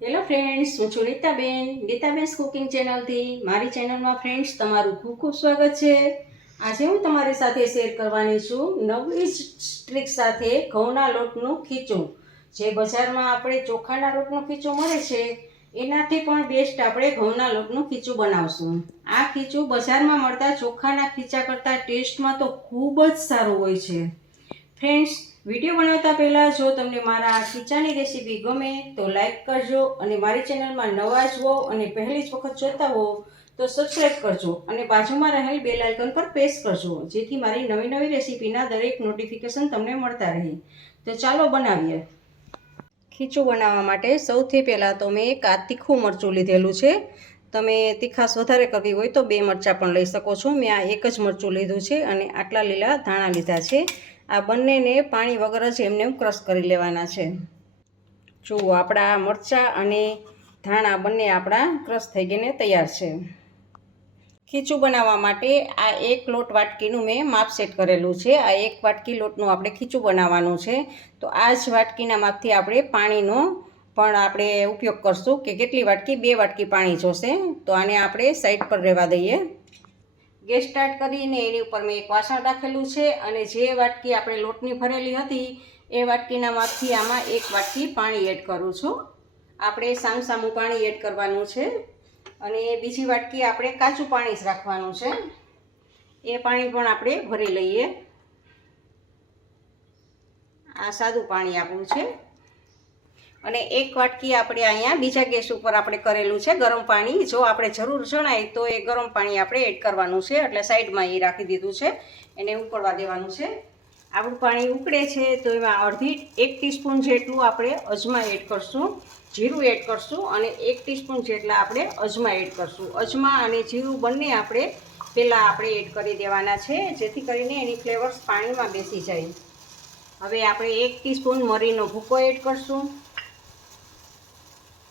Hello friends હું છું Ritaben. ગીતાબેન્સ cooking ચેનલથી મારી ચેનલમાં ફ્રેન્ડ્સ તમારું ખૂબ ખૂબ સ્વાગત છે. આજે હું તમારી સાથે શેર કરવાની છું નવી સ્ટ્રીક સાથે ઘઉંના લોટનું ખીચું. જે બજારમાં આપણે ચોખાના લોટનું ખીચું મળે છે, એનાથી પણ બેસ્ટ આપણે ઘઉંના લોટનું ખીચું બનાવશું. આ ખીચું બજારમાં મળતા ચોખાના ખીચા કરતાં ટેસ્ટમાં તો ખૂબ જ સારું હોય છે. ફ્રેન્ડ્સ વીડિયો બનાવતા પહેલાં જો તમને મારા ખીચાની રેસીપી ગમે તો લાઇક કરજો અને મારી ચેનલમાં નવા જ અને પહેલી જ વખત જોતા હો તો સબસ્ક્રાઈબ કરજો અને બાજુમાં રહેલ બેલ આઇકન પર પ્રેસ કરજો, જેથી મારી નવી નવી રેસીપીના દરેક નોટિફિકેશન તમને મળતા રહે. તો ચાલો બનાવીએ. ખીચું બનાવવા માટે સૌથી પહેલાં તો મેં એક આ તીખું મરચું લીધેલું છે. તમે તીખાશ વધારે કરવી હોય તો બે મરચાં પણ લઈ શકો છો. મેં આ એક જ મરચું લીધું છે અને આટલા લીલા ધાણા લીધા છે. આ બંનેને પાણી વગર જ એમને એમ ક્રશ કરી લેવાના છે. જુઓ આપણા મરચાં અને ધાણા બંને આપણા ક્રશ થઈ ગઈને તૈયાર છે. ખીચું બનાવવા માટે આ એક લોટ વાટકીનું મેં માપ સેટ કરેલું છે. આ એક વાટકી લોટનું આપણે ખીચું બનાવવાનું છે. તો આ જ વાટકીના માપથી આપણે પાણીનો પણ આપણે ઉપયોગ કરશું કે કેટલી વાટકી, બે વાટકી પાણી જોશે. તો આને આપણે સાઈડ પર રહેવા દઈએ. ગેસ સ્ટાર્ટ કરીને એની ઉપર મેં એક વાસણ રાખેલું છે અને જે વાટકી આપણે લોટની ભરેલી હતી, એ વાટકીના માપથી આમાં એક વાટકી પાણી એડ કરું છું. આપણે સામસામું પાણી એડ કરવાનું છે અને બીજી વાટકી આપણે કાચું પાણી જ રાખવાનું છે. એ પાણી પણ આપણે ભરી લઈએ. આ સાદું પાણી આપણું છે. અને એક વાટકી આપણે અહીંયા બીજા ગેસ ઉપર આપણે કરેલું છે ગરમ પાણી. જો આપણે જરૂર જણાય તો એ ગરમ પાણી આપણે એડ કરવાનું છે. એટલે સાઈડમાં એ રાખી દીધું છે. એને ઉકળવા દેવાનું છે. આપણું પાણી ઉકળે છે તો એમાં અડધી, એક ટીસ્પૂન જેટલું આપણે અજમા એડ કરશું. જીરું એડ કરશું અને એક ટીસ્પૂન જેટલા આપણે અજમા એડ કરશું. અજમા અને જીરું બંને આપણે પહેલાં આપણે એડ કરી દેવાના છે, જેથી કરીને એની ફ્લેવર્સ પાણીમાં બેસી જાય. હવે આપણે એક ટીસ્પૂન મરીનો ભૂકો એડ કરશું.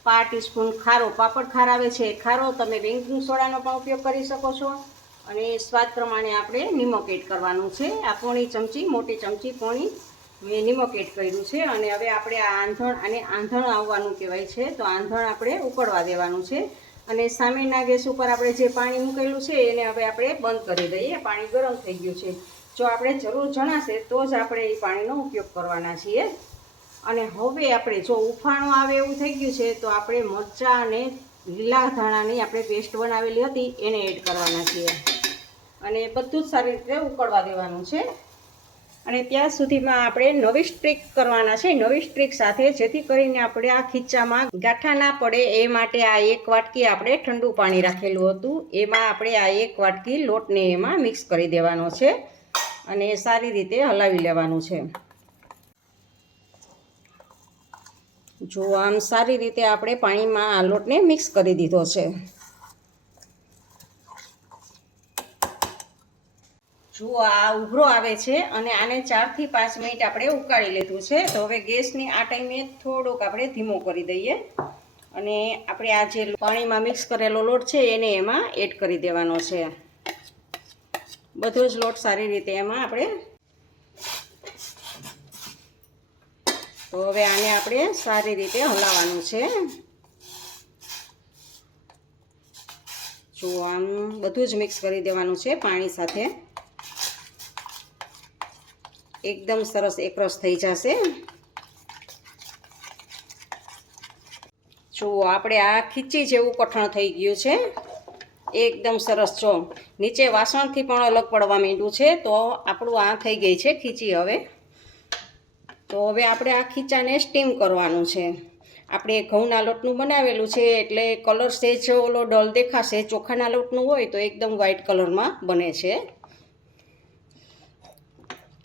પા ટીસ્પૂન ખારો પાપડ ખાર આવે છે. ખારો તમે બેંકિંગ સોડાનો પણ ઉપયોગ કરી શકો છો. અને સ્વાદ પ્રમાણે આપણે નિમક એડ કરવાનું છે. આ પોણી ચમચી, મોટી ચમચી પોણી મેં નિમક એડ કર્યું છે. અને હવે આપણે આ આંધણ અને આંધણ આવવાનું કહેવાય છે. તો આંધણ આપણે ઉકળવા દેવાનું છે. અને સામેના ગેસ ઉપર આપણે જે પાણી મૂકેલું છે, એને હવે આપણે બંધ કરી દઈએ. પાણી ગરમ થઈ ગયું છે. જો આપણે જરૂર જણાશે, તો જ આપણે એ પાણીનો ઉપયોગ કરવાના છીએ. અને હવે આપણે જો ઉફાણું આવે એવું થઈ ગયું છે, તો આપણે મરચાં અને લીલા ધાણાની આપણે પેસ્ટ બનાવેલી હતી, એને એડ કરવાના છીએ. અને બધું જ સારી રીતે ઉકળવા દેવાનું છે. અને ત્યાં સુધીમાં આપણે નવી સ્ટ્રીક કરવાના છે. નવી સ્ટ્રીક સાથે જેથી કરીને આપણે આ ખીચામાં ગાંઠા ના પડે, એ માટે આ એક વાટકી આપણે ઠંડુ પાણી રાખેલું હતું. એમાં આપણે આ એક વાટકી લોટને એમાં મિક્સ કરી દેવાનો છે અને સારી રીતે હલાવી લેવાનું છે. જો આમ સારી રીતે આપણે પાણીમાં આ લોટને મિક્સ કરી દીધો છે. જુઓ આ ઉભરો આવે છે અને આને ચારથી પાંચ મિનિટ આપણે ઉકાળી લીધું છે, તો હવે ગેસની આ ટાઈમે થોડોક આપણે ધીમો કરી દઈએ. અને આપણે આ જે પાણીમાં મિક્સ કરેલો લોટ છે, એને એમાં એડ કરી દેવાનો છે. બધો જ લોટ સારી રીતે એમાં આપણે તો હવે આને આપણે સારી રીતે હલાવવાનું છે. જો આમ બધું જ મિક્સ કરી દેવાનું છે પાણી સાથે. એકદમ સરસ એકરસ થઈ જશે. જુઓ આપણે આ ખીચી જેવું કઠણ થઈ ગયું છે. એકદમ સરસ છો નીચે વાસણથી પણ અલગ પડવા માંડ્યું છે તો આપણું આ થઈ ગઈ છે ખીચી હવે. તો હવે આપણે આ ખીચાને સ્ટીમ કરવાનું છે. આપણે ઘઉંના લોટનું બનાવેલું છે એટલે કલર સેજ ઓલો ડલ દેખાશે, ચોખાના લોટનું હોય તો એકદમ વ્હાઈટ કલરમાં બને છે.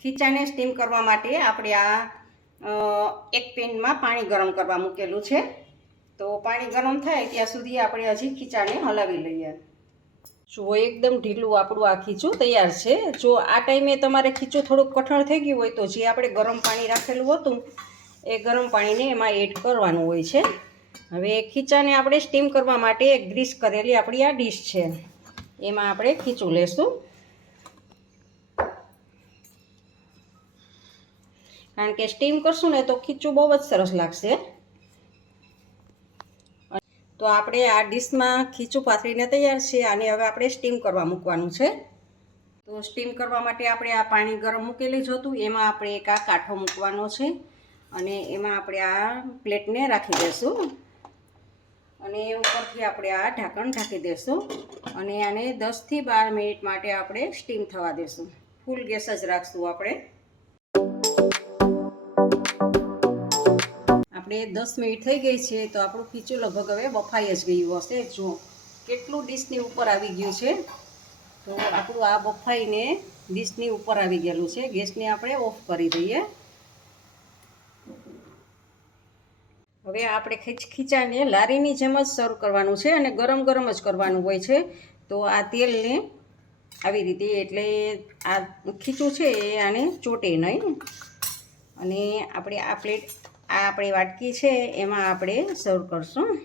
ખીચાને સ્ટીમ કરવા માટે આપણે આ એક પેનમાં પાણી ગરમ કરવા મૂકેલું છે. તો પાણી ગરમ થાય ત્યાં સુધી આપણે હજી ખીચાને હલાવી લઈએ. જુઓ, એકદમ ઢીલું આપણું આ ખીચું તૈયાર છે. જો આ ટાઈમે તમારે ખીચું થોડુંક કઠણ થઈ ગયું હોય તો જે આપણે ગરમ પાણી રાખેલું હતું, એ ગરમ પાણીને એમાં એડ કરવાનું હોય છે. હવે ખીચાને આપણે સ્ટીમ કરવા માટે ગ્રીસ કરેલી આપણી આ ડીશ છે. એમાં આપણે ખીચું લેશું. કારણ કે સ્ટીમ કરશું ને તો ખીચું બહુ જ સરસ લાગશે. તો આપણે આ ડીશમાં ખીચું પાથરીને તૈયાર છે અને હવે આપણે સ્ટીમ કરવા મૂકવાનું છે. તો સ્ટીમ કરવા માટે આપણે આ પાણી ગરમ મૂકેલી જ હતું. એમાં આપણે એક આ કાંઠો મૂકવાનો છે અને એમાં આપણે આ પ્લેટને રાખી દઈશું અને ઉપરથી આપણે આ ઢાંકણ ઢાંકી દઈશું અને આને દસથી બાર મિનિટ માટે આપણે સ્ટીમ થવા દઈશું ફૂલ ગેસ જ રાખશું આપણે. આપણે દસ મિનિટ થઈ ગઈ છે, તો આપણું ખીચું લગભગ હવે બફાઈ જ ગયું હશે. જો કેટલું ડીશની ઉપર આવી ગયું છે. તો આપણું આ બફાઈને ડીશની ઉપર આવી ગયેલું છે. ગેસને આપણે ઓફ કરી દઈએ. હવે આપણે ખીચ ખીચાને લારીની જેમ જ સર્વ કરવાનું છે અને ગરમ ગરમ જ કરવાનું હોય છે. તો આ તેલને આવી રીતે, એટલે આ ખીચું છે એ આને ચોટે નહીં. અને આપણે આ પ્લેટ આ આપણી વાટકી છે, એમાં આપણે સર્વ કરશું.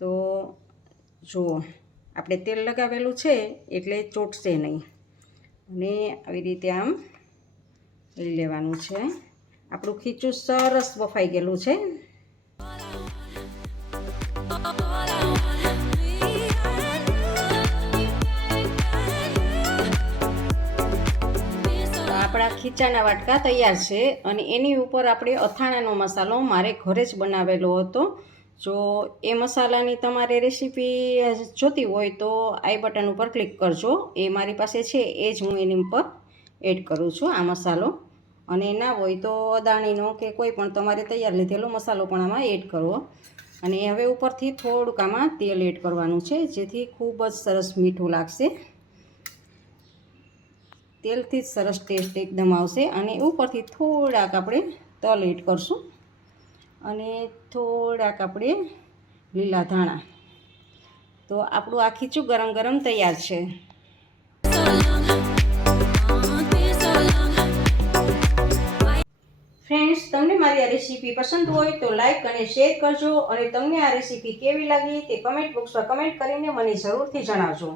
તો જુઓ આપણે તેલ લગાવેલું છે, એટલે ચોટશે નહીં. અને આવી રીતે આમ લઈ લેવાનું છે. આપણું ખીચું સરસ બફાઈ ગયેલું છે. આપણા ખીચાના વાટકા તૈયાર છે અને એની ઉપર આપણે અથાણાનો મસાલો મારે ઘરે જ બનાવેલો હતો. જો એ મસાલાની તમારે રેસીપી જોતી હોય તો આઈ બટન ઉપર ક્લિક કરજો. એ મારી પાસે છે, એ જ હું એની ઉપર એડ કરું છું આ મસાલો. અને ના હોય તો અદાણીનો કે કોઈ પણ તમારે તૈયાર લીધેલો મસાલો પણ આમાં એડ કરવો અને હવે ઉપરથી થોડુંક આમાં તેલ એડ કરવાનું છે, જેથી ખૂબ જ સરસ મીઠું લાગશે. તેલથી જ સરસ ટેસ્ટ એકદમ આવશે અને ઉપરથી થોડાક આપણે તલ એડ કરશું. અને થોડાક આપણે લીલા ધાણા. તો આપણું આ ખીચું ગરમ ગરમ તૈયાર છે. ફ્રેન્ડ્સ તમને મારી આ રેસીપી પસંદ હોય તો લાઇક અને શેર કરજો અને તમને આ રેસીપી કેવી લાગી તે કમેન્ટ બોક્સમાં કમેન્ટ કરીને મને જરૂરથી જણાવજો.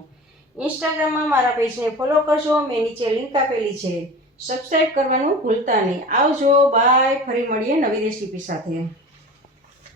ઇન્સ્ટાગ્રામમાં મારા પેજને ફોલો કરજો. મેં નીચે લિંક આપેલી છે. સબસ્ક્રાઈબ કરવાનું ભૂલતા નહીં. આવજો. બાય ફરી મળીએ નવી રેસીપી સાથે.